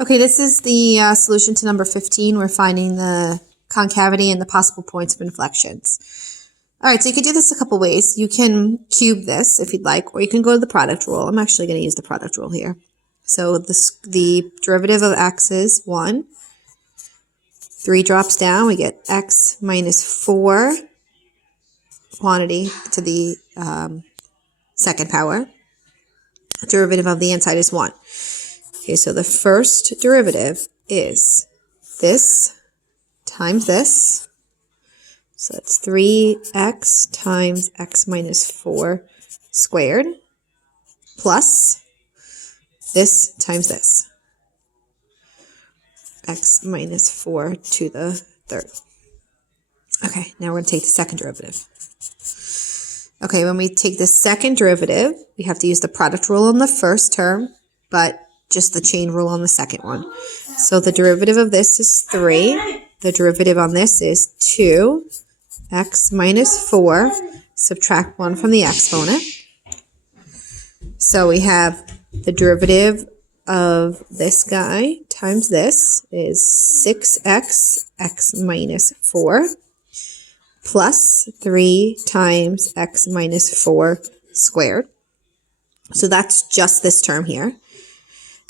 Okay, this is the solution to number 15. We're finding the concavity and the possible points of inflections. All right, so you could do this a couple ways. You can cube this if you'd like, or you can go to the product rule. I'm actually going to use the product rule here. So the derivative of x is 1. 3 drops down, we get x minus 4 quantity to the second power. The derivative of the inside is 1. Okay, so the first derivative is this times this. So it's 3x times x minus 4 squared plus this times this. X minus 4 to the third. Okay, now we're going to take the second derivative. Okay, when we take the second derivative, we have to use the product rule on the first term, but just the chain rule on the second one. So the derivative of this is 3. The derivative on this is 2. X minus 4. Subtract 1 from the exponent. So we have the derivative of this guy times this is 6x, x minus 4, plus 3 times x minus 4 squared. So that's just this term here.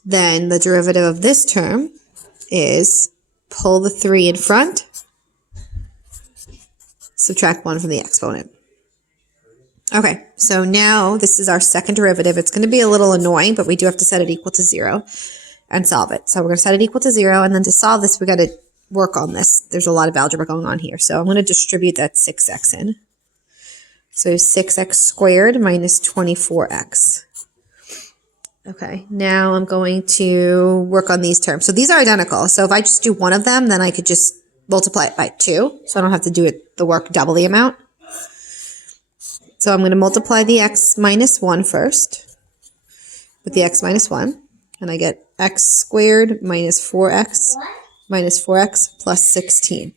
Then the derivative of this term is pull the 3 in front, subtract 1 from the exponent. Okay, so now this is our second derivative. It's going to be a little annoying, but we do have to set it equal to 0 and solve it. So we're going to set it equal to 0, and then to solve this, we got to work on this. There's a lot of algebra going on here. So I'm going to distribute that 6x in. So 6x squared minus 24x. Okay, now I'm going to work on these terms. So these are identical. So if I just do one of them, then I could just multiply it by 2. So I don't have to do the work double the amount. So I'm going to multiply the x minus 1 first with the x minus 1. And I get x squared minus 4x plus 16.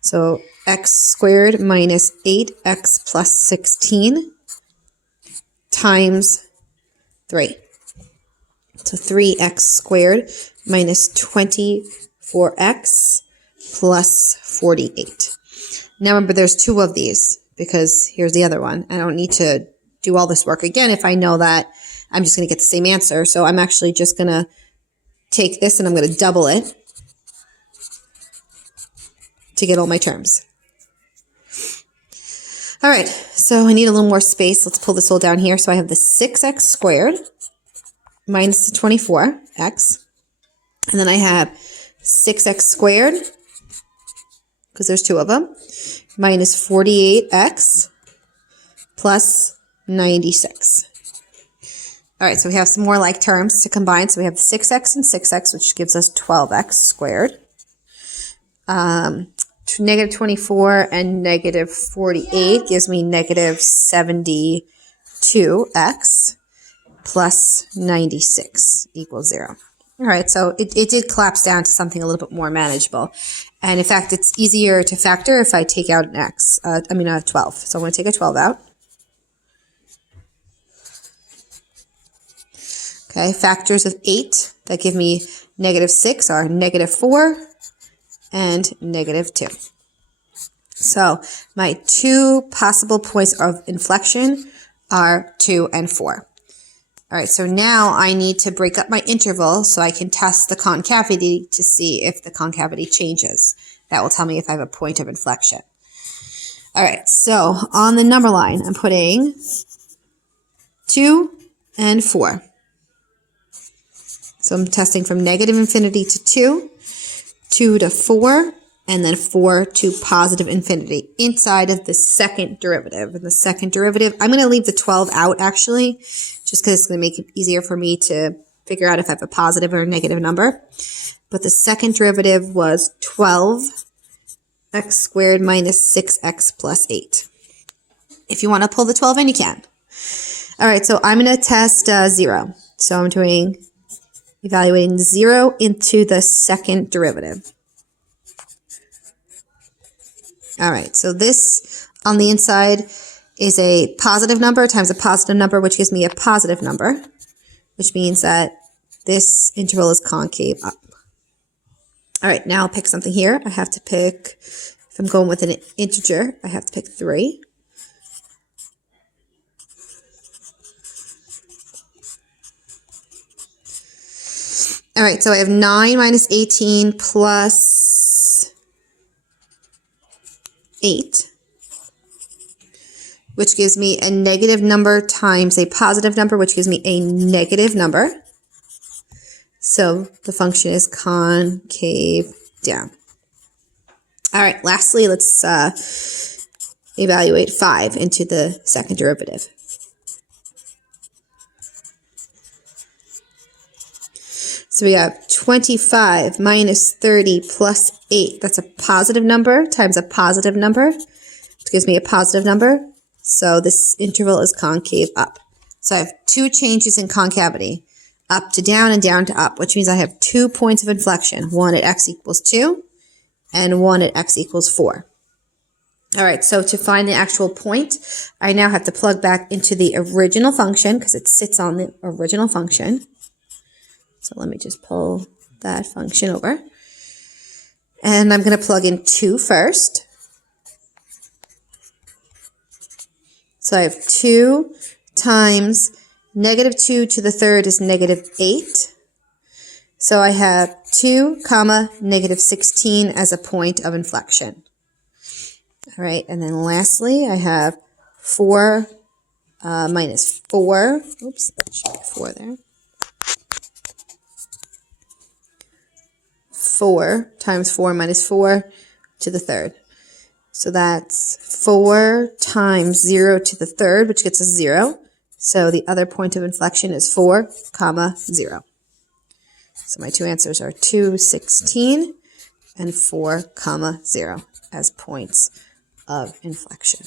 So x squared minus 8x plus 16 times 3. So 3x squared minus 24x plus 48. Now remember, there's 2 of these because here's the other one. I don't need to do all this work again if I know that I'm just going to get the same answer. So I'm actually just going to take this and I'm going to double it to get all my terms. All right, so I need a little more space. Let's pull this all down here. So I have the 6x squared minus 24x. And then I have 6x squared, because there's 2 of them, minus 48x plus 96. All right, so we have some more like terms to combine. So we have 6x and 6x, which gives us 12x squared. Negative 24 and negative 48 gives me negative 72x plus 96 equals 0. All right, so it did collapse down to something a little bit more manageable. And in fact, it's easier to factor if I take out an x, 12. So I'm going to take a 12 out. Okay, factors of 8 that give me negative 6 are negative 4 and negative 2. So my 2 possible points of inflection are 2 and 4. All right, so now I need to break up my interval so I can test the concavity to see if the concavity changes. That will tell me if I have a point of inflection. All right, so on the number line, I'm putting 2 and 4. So I'm testing from negative infinity to 2, 2 to 4, and then 4 to positive infinity inside of the second derivative. And the second derivative, I'm going to leave the 12 out actually, just because it's going to make it easier for me to figure out if I have a positive or a negative number. But the second derivative was 12x squared minus 6x plus 8. If you want to pull the 12 in, you can. All right, so I'm going to test 0. So I'm evaluating 0 into the second derivative. All right, so this on the inside is a positive number times a positive number, which gives me a positive number, which means that this interval is concave up. All right, now I'll pick something here. I have to pick, if I'm going with an integer, I have to pick 3. All right, so I have 9 minus 18 plus 8, which gives me a negative number times a positive number, which gives me a negative number. So the function is concave down. All right, lastly, let's evaluate 5 into the second derivative. So we have 25 minus 30 plus 8. That's a positive number times a positive number, which gives me a positive number. So this interval is concave up. So I have 2 changes in concavity, up to down and down to up, which means I have 2 points of inflection, one at x equals 2 and one at x equals 4. All right, so to find the actual point, I now have to plug back into the original function because it sits on the original function. So let me just pull that function over. And I'm going to plug in 2 first. So I have 2 times negative 2 to the third is negative 8. So I have 2 comma negative 16 as a point of inflection. All right, and then lastly, I have 4 minus 4. Oops, that should be 4 there. 4 times 4 minus 4 to the third. So that's 4 times 0 to the third, which gets us 0. So the other point of inflection is 4 comma 0. So my 2 answers are 2, 16 and 4 comma 0 as points of inflection.